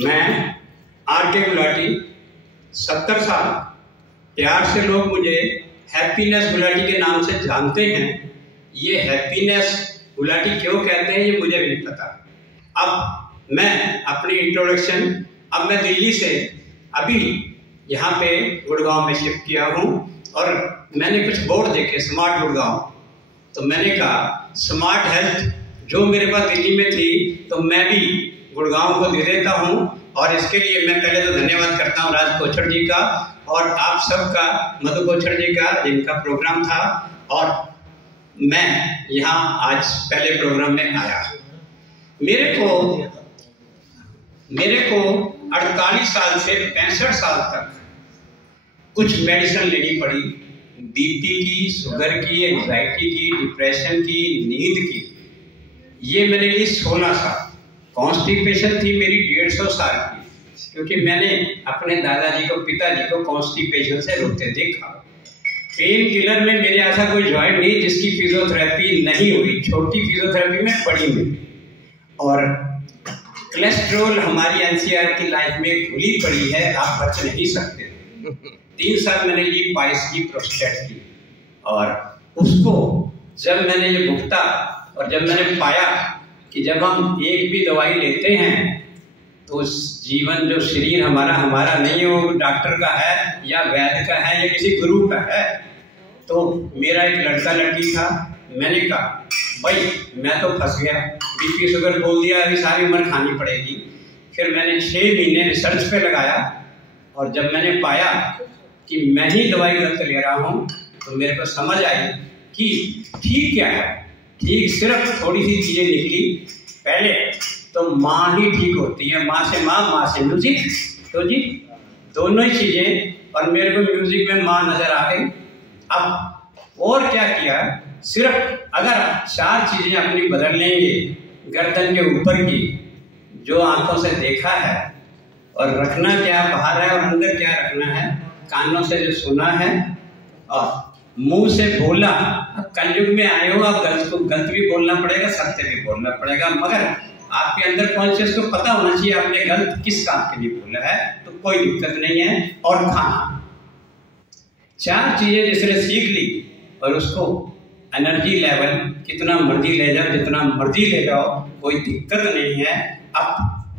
मैं आर.के. गुलाटी, 70 साल। प्यार से लोग मुझे हैप्पीनेस गुलाटी के नाम से जानते हैं। ये हैप्पीनेस गुलाटी क्यों कहते हैं ये मुझे भी नहीं पता। अब मैं अपनी इंट्रोडक्शन, अब मैं दिल्ली से अभी यहाँ पे गुड़गांव में शिफ्ट किया हूँ और मैंने कुछ बोर्ड देखे स्मार्ट गुड़गांव, तो मैंने कहा स्मार्ट हेल्थ जो मेरे पास दिल्ली में थी तो मैं भी गुड़गांव को दे देता हूँ। और इसके लिए मैं पहले तो धन्यवाद करता हूँ राज कोचर जी का और आप सबका, मधु कोचर जी का, जिनका प्रोग्राम था और मैं यहाँ आज पहले प्रोग्राम में आया। मेरे को 48 साल से 65 साल तक कुछ मेडिसिन लेनी पड़ी, बीपी की, शुगर की, एंजाइटी की, डिप्रेशन की, नींद की। ये मैंने ली 16 साल। कॉन्स्टिपेशन थी मेरी 150 साल की, क्योंकि मैंने अपने दादाजी को, पिताजी को कॉन्स्टिपेशन से रोते देखा। पेन किलर में मेरे ऐसा कोई जॉइंट नहीं जिसकी फिजियोथेरेपी नहीं हुई, छोटी फिजियोथेरेपी में बड़ी हुई। और कोलेस्ट्रॉल हमारी एनसीआर की लाइफ में खुली पड़ी है, आप बच नहीं सकते। 3 साल मैंने ली पाइस की, प्रोस्टेट की, और उसको जब मैंने ये भुगता और जब मैंने पाया कि जब हम एक भी दवाई लेते हैं तो जीवन, जो शरीर हमारा नहीं है, वो डॉक्टर का है या वैद्य का है या किसी गुरु का है। तो मेरा एक लड़का लड़की था, मैंने कहा भाई मैं तो फंस गया, बीपी शुगर बोल दिया, अभी सारी उम्र खानी पड़ेगी। फिर मैंने 6 महीने रिसर्च पे लगाया और जब मैंने पाया कि मैं ही दवाई गलत ले रहा हूँ तो मेरे को समझ आई कि ठीक क्या है। ठीक सिर्फ थोड़ी सी चीजें निकली। पहले तो माँ ही ठीक होती है, माँ से माँ, माँ से म्यूजिक, तो जी दोनों ही चीजें, और मेरे को म्यूजिक में माँ नजर आ गई। अब और क्या किया, सिर्फ अगर 4 चीजें अपनी बदल लेंगे, गर्दन के ऊपर की जो आंखों से देखा है और रखना क्या बाहर है और अंदर क्या रखना है, कानों से जो सुना है और मुंह से बोला। कलयुग में आए हो, आप गलत भी बोलना पड़ेगा, सत्य भी बोलना पड़ेगा, मगर आपके अंदर कॉन्शियस को पता होना चाहिए आपने गलत किस काम के लिए बोला है, तो कोई दिक्कत नहीं है। और खाना, 4 चीजें जिसने सीख ली और उसको एनर्जी लेवल कितना मर्जी ले जाओ, जितना मर्जी ले जाओ, कोई दिक्कत नहीं है। अब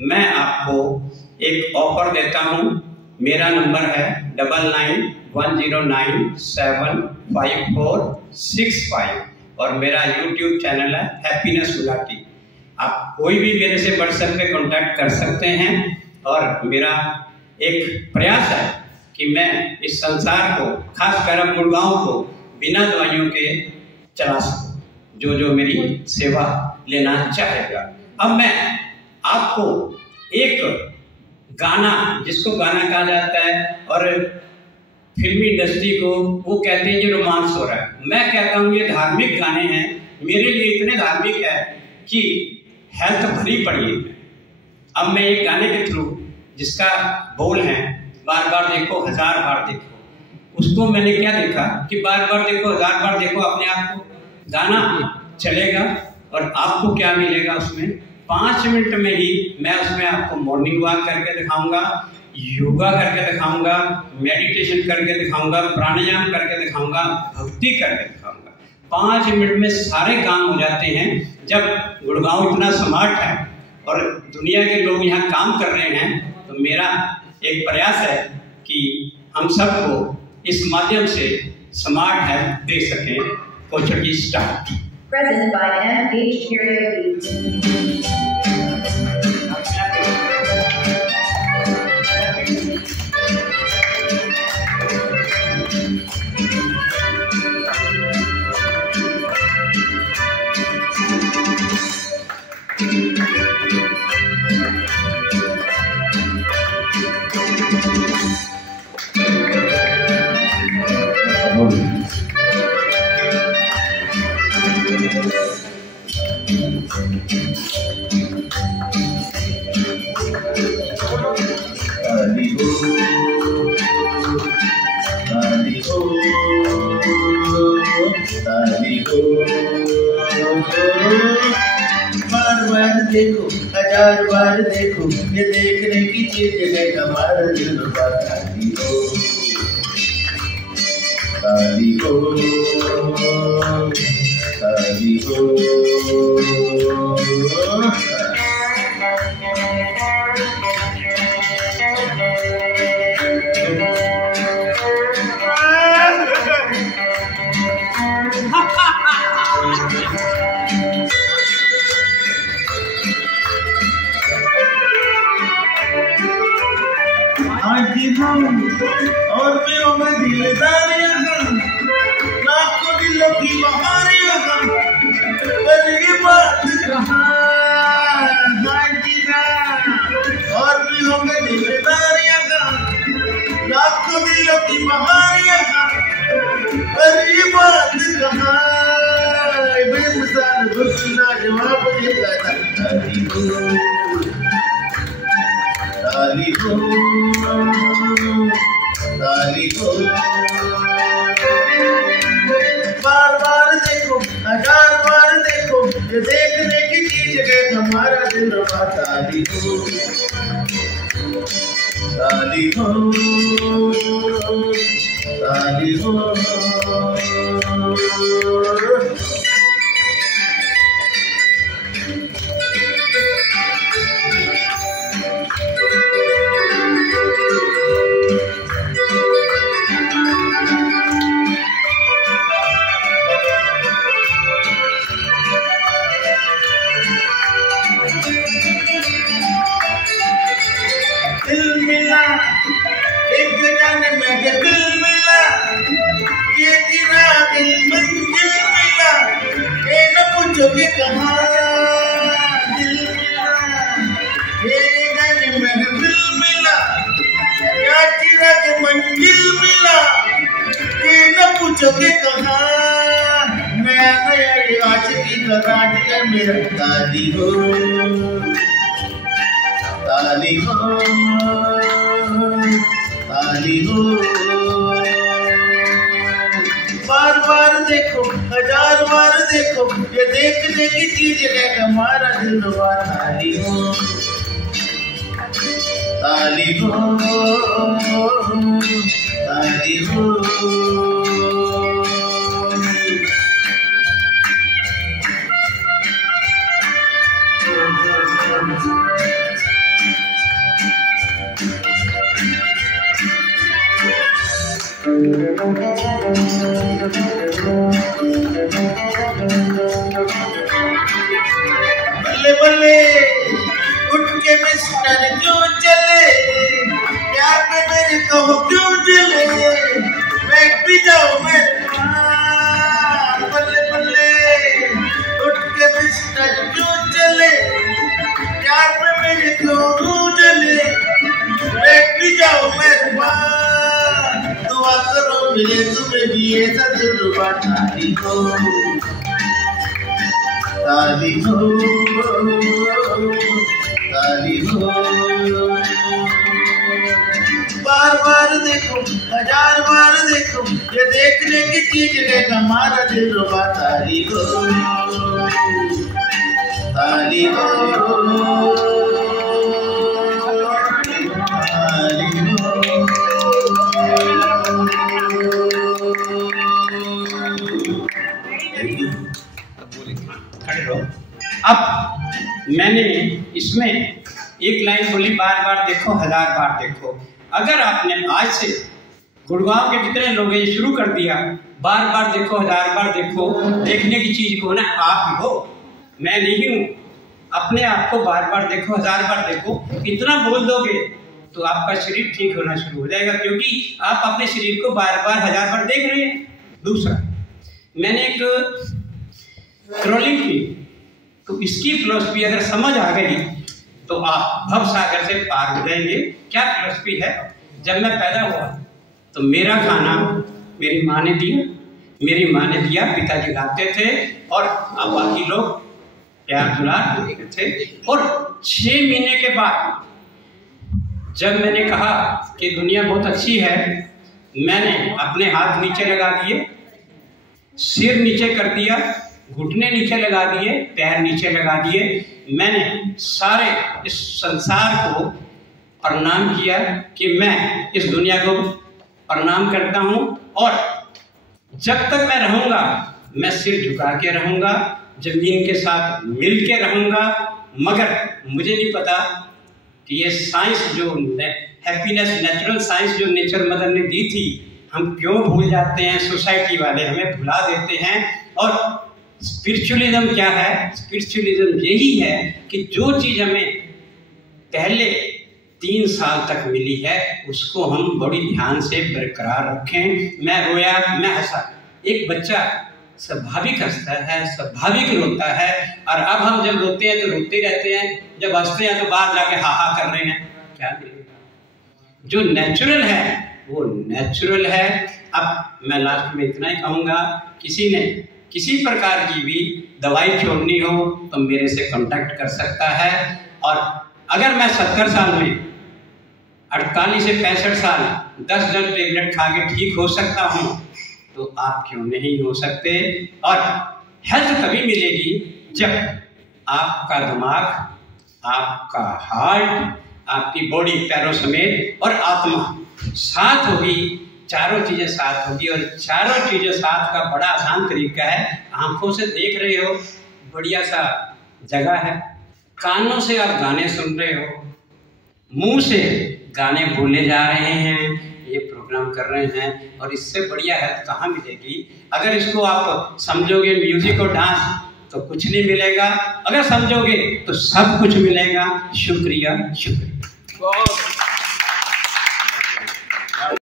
मैं आपको एक ऑफर देता हूं। मेरा नंबर है 9910975465 और मेरा यूट्यूब चैनल है हैप्पीनेस गुलाटी। आप कोई भी मेरे से व्हाट्सएप पे कांटेक्ट कर सकते हैं और मेरा एक प्रयास है कि मैं इस संसार को, खासकर अब गुड़गांव को, बिना दवाइयों के चला सकूं, जो मेरी सेवा लेना चाहेगा। अब मैं आपको एक गाना, जिसको गाना कहा जाता है और फिल्मी इंडस्ट्री को वो कहते हैं ये रोमांस हो रहा है, मैं कहता हूँ ये धार्मिक गाने हैं। मेरे लिए इतने धार्मिक है कि हेल्थ भरी पड़ी है। अब मैं एक गाने के थ्रू, जिसका बोल है बार बार देखो, 1000 बार देखो, उसको मैंने क्या देखा कि बार बार देखो, 1000 बार देखो अपने आप को, गाना चलेगा और आपको क्या मिलेगा उसमें। 5 मिनट में ही मैं उसमें आपको मॉर्निंग वॉक करके दिखाऊंगा, योगा करके दिखाऊंगा, मेडिटेशन करके दिखाऊंगा, प्राणायाम करके दिखाऊंगा, भक्ति करके दिखाऊंगा। 5 मिनट में सारे काम हो जाते हैं। जब गुड़गांव इतना स्मार्ट है और दुनिया के लोग यहाँ काम कर रहे हैं, तो मेरा एक प्रयास है कि हम सबको इस माध्यम से स्मार्ट हेल्थ दे सकें। कोचर जी start. Presented by MH Beats. Parvati देखो, हजार बार देखो, ये देखने की चीज है हमारा दिल रुबा। ताली हो, ताली हो, आज हम और फिरों में दिलदारियां हम, लाखों दिलों की बहारियां हम, पर ये बात कहाँ और फिरों में दिलदारियां हम, लाखों दिलों की बहारियां हम, पर ये बात कहाँ बेमिसाल हुस्न जवाब देता था। ताली हो, ताली हो, बार बार देखो, हजार बार देखो, ये देखने की चीज है हमारा दिल रुबा। ताली हो, ताली हो, ताली हो, दिल मिला एक जाने में दिल मिला, ये तेरा दिल मंजिल मिला, ये न पूछो कि कहाँ दिल मिला, ये जाने में दिल मिला, या तेरा दिल मंजिल मिला, ये न पूछो कि कहाँ। मैं गया ये आशिकी का राज है मेरा। ताली हो, ताली हो, ताली हो, बार बार देखो, हजार बार देखो, ये देखने की चीज है हमारा दिल रुबा। ताली हो, ताली हो, ताली हो, बल्ले बल्ले उठ के मिस्टर क्यों चले, प्यार पे मेरे को क्यों चले, बैठ भी जाओ मेरे पास। बल्ले बल्ले उठ के मिस्टर क्यों चले, प्यार पे मेरे को क्यों चले, बैठ भी जाओ मेरे पास। दुआ करो मिले तुम्हें भी ऐसा दिल रुबा। ताली हो, ताली हो, ताली हो, बार बार देखो, हजार बार देखो, ये देखने की चीज है हमारा दिल रुबा। ताली हो, ताली हो, ताली हो। खड़े रहो। अब मैंने इसमें एक लाइन बोली, बार बार देखो, हजार बार देखो। अगर आपने आज से गुड़गांव के जितने लोग ये शुरू कर दिया, बार बार देखो, हजार बार देखो, देखने की चीज को ना आप ही हो, मैं नहीं हूँ। अपने आप को बार बार देखो, हजार बार देखो, इतना बोल दोगे तो आपका शरीर ठीक होना शुरू हो जाएगा, क्योंकि आप अपने शरीर को बार बार हजार बार देख रहे हैं। दूसरा, मैंने एक ट्रोलिंग की, तो इसकी फिलॉसफी अगर समझ आ गई तो आप भव सागर से पार हो जाएंगे। क्या फिलॉसफी है? जब मैं पैदा हुआ तो मेरा खाना मेरी माँ ने दिया, मेरी माँ ने दिया, पिताजी लाते थे और अब बाकी लोग प्यार दुलार देते थे। और 6 महीने के बाद जब मैंने कहा कि दुनिया बहुत अच्छी है, मैंने अपने हाथ नीचे लगा दिए, सिर नीचे कर दिया, घुटने नीचे लगा दिए, पैर नीचे लगा दिए। मैंने सारे इस संसार को प्रणाम किया कि मैं इस दुनिया को प्रणाम करता हूँ और जब तक मैं रहूँगा मैं सिर झुका के रहूँगा, जमीन के साथ मिल के रहूँगा। मगर मुझे नहीं पता कि ये साइंस जो हैप्पीनेस, नेचुरल साइंस जो नेचर मदर ने दी थी, हम क्यों भूल जाते हैं। सोसाइटी वाले हमें भुला देते हैं। और स्पिरिचुअलिज्म क्या है? स्पिरिचुअलिज्म यही है कि जो चीज़ हमें पहले 3 साल तक मिली है उसको हम बड़ी ध्यान से बरकरार रखें। मैं रोया, मैं हंसा। एक बच्चा स्वाभाविक हंसता है, स्वाभाविक रोता है। और अब हम जब रोते हैं तो रोते रहते हैं, जब हंसते हैं तो बाहर जाके हा हा कर रहे हैं। क्या मिलेगा? जो नेचुरल है वो नेचुरल है। अब मैं लास्ट में इतना ही कहूँगा, किसी ने किसी प्रकार की भी दवाई छोड़नी हो तो मेरे से कांटेक्ट कर सकता है। और अगर मैं 70 साल में 48 से 65 साल 10 टेबलेट खा के ठीक हो सकता हूँ तो आप क्यों नहीं हो सकते। और हेल्थ तभी मिलेगी जब आपका दिमाग, आपका हार्ट, आपकी बॉडी, पैरों समेत और आत्मा साथ होगी। चारों चीज़ें साथ होगी। और चारों चीज़ें साथ का बड़ा आसान तरीका है। आंखों से देख रहे हो, बढ़िया सा जगह है। कानों से आप गाने सुन रहे हो, मुंह से गाने बोले जा रहे हैं, ये प्रोग्राम कर रहे हैं। और इससे बढ़िया हेल्थ कहाँ मिलेगी? अगर इसको आप समझोगे म्यूजिक और डांस तो कुछ नहीं मिलेगा, अगर समझोगे तो सब कुछ मिलेगा। शुक्रिया, शुक्रिया।